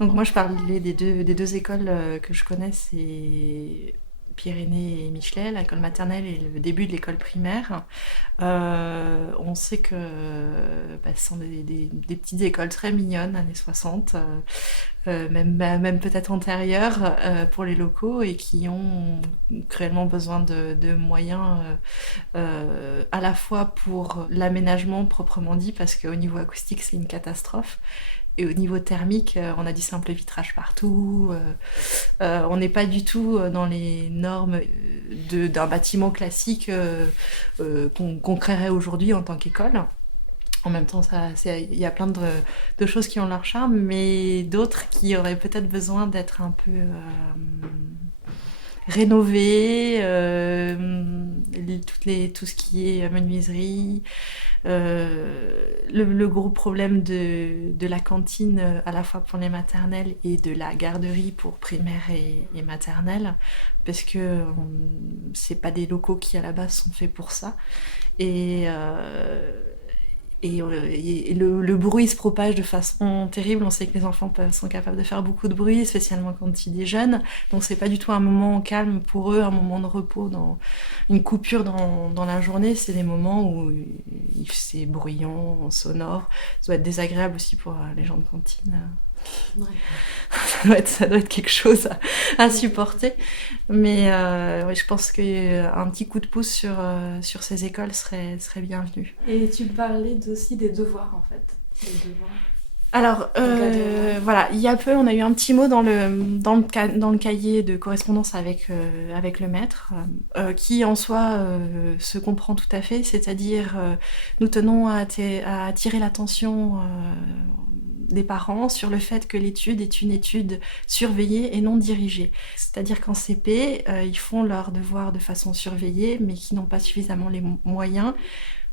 Donc moi je parlais des deux écoles que je connais, c'est Pyrénées et Michelet, l'école maternelle et le début de l'école primaire. On sait que ce sont des petites écoles très mignonnes, années 60, même peut-être antérieures pour les locaux et qui ont cruellement besoin de moyens à la fois pour l'aménagement proprement dit, parce qu'au niveau acoustique c'est une catastrophe, et au niveau thermique, on a du simple vitrage partout. On n'est pas du tout dans les normes d'un bâtiment classique qu'on créerait aujourd'hui en tant qu'école. En même temps, il y a plein de choses qui ont leur charme, mais d'autres qui auraient peut-être besoin d'être un peu rénovées. Tout ce qui est menuiserie. Le gros problème de la cantine à la fois pour les maternelles et de la garderie pour primaire et maternelle, parce que c'est pas des locaux qui à la base sont faits pour ça. Et, euh, et le bruit se propage de façon terrible. On sait que les enfants sont capables de faire beaucoup de bruit, spécialement quand ils déjeunent. Donc c'est pas du tout un moment calme pour eux, un moment de repos, une coupure dans la journée. C'est des moments où c'est bruyant, sonore. Ça doit être désagréable aussi pour les gens de cantine. Ouais. Ça doit être quelque chose à supporter. Mais ouais, je pense qu'un petit coup de pouce sur ces écoles serait bienvenu. Et tu parlais aussi des devoirs en fait. Les devoirs. Alors, voilà, il y a peu, on a eu un petit mot dans le cahier de correspondance avec le maître, qui en soi se comprend tout à fait, c'est-à-dire nous tenons à attirer l'attention des parents sur le fait que l'étude est une étude surveillée et non dirigée. C'est-à-dire qu'en CP, ils font leurs devoirs de façon surveillée, mais qui n'ont pas suffisamment les moyens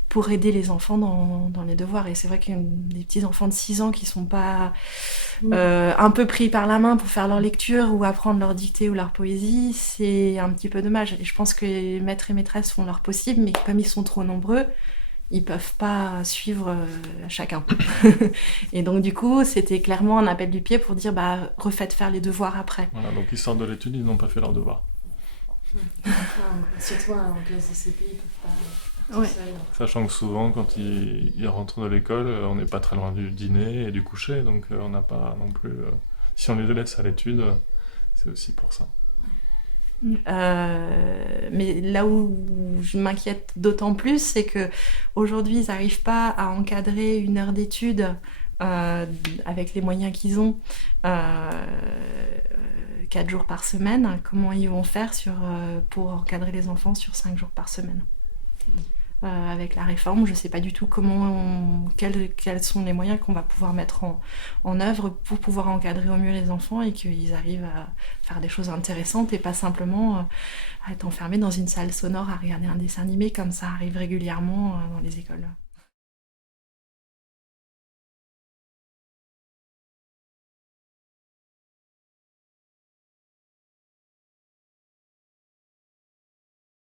pour aider les enfants dans les devoirs. Et c'est vrai qu'il y a des petits enfants de 6 ans qui sont pas un peu pris par la main pour faire leur lecture ou apprendre leur dictée ou leur poésie, c'est un petit peu dommage. Et je pense que les maîtres et maîtresses font leur possible, mais comme ils sont trop nombreux, ils peuvent pas suivre chacun. Et donc du coup, c'était clairement un appel du pied pour dire refaites faire les devoirs après. Voilà, donc ils sortent de l'étude, ils n'ont pas fait leur devoir. Surtout en classe de CP, ils peuvent pas Ouais. tout seuls. Sachant que souvent, quand ils rentrent de l'école, on n'est pas très loin du dîner et du coucher, donc on n'a pas non plus... si on les laisse à l'étude, c'est aussi pour ça. Mais là où je m'inquiète d'autant plus, c'est que aujourd'hui ils n'arrivent pas à encadrer une heure d'étude avec les moyens qu'ils ont 4 jours par semaine. Comment ils vont faire pour encadrer les enfants sur 5 jours par semaine avec la réforme, je ne sais pas du tout quels sont les moyens qu'on va pouvoir mettre en œuvre pour pouvoir encadrer au mieux les enfants et qu'ils arrivent à faire des choses intéressantes et pas simplement à être enfermés dans une salle sonore à regarder un dessin animé comme ça arrive régulièrement dans les écoles.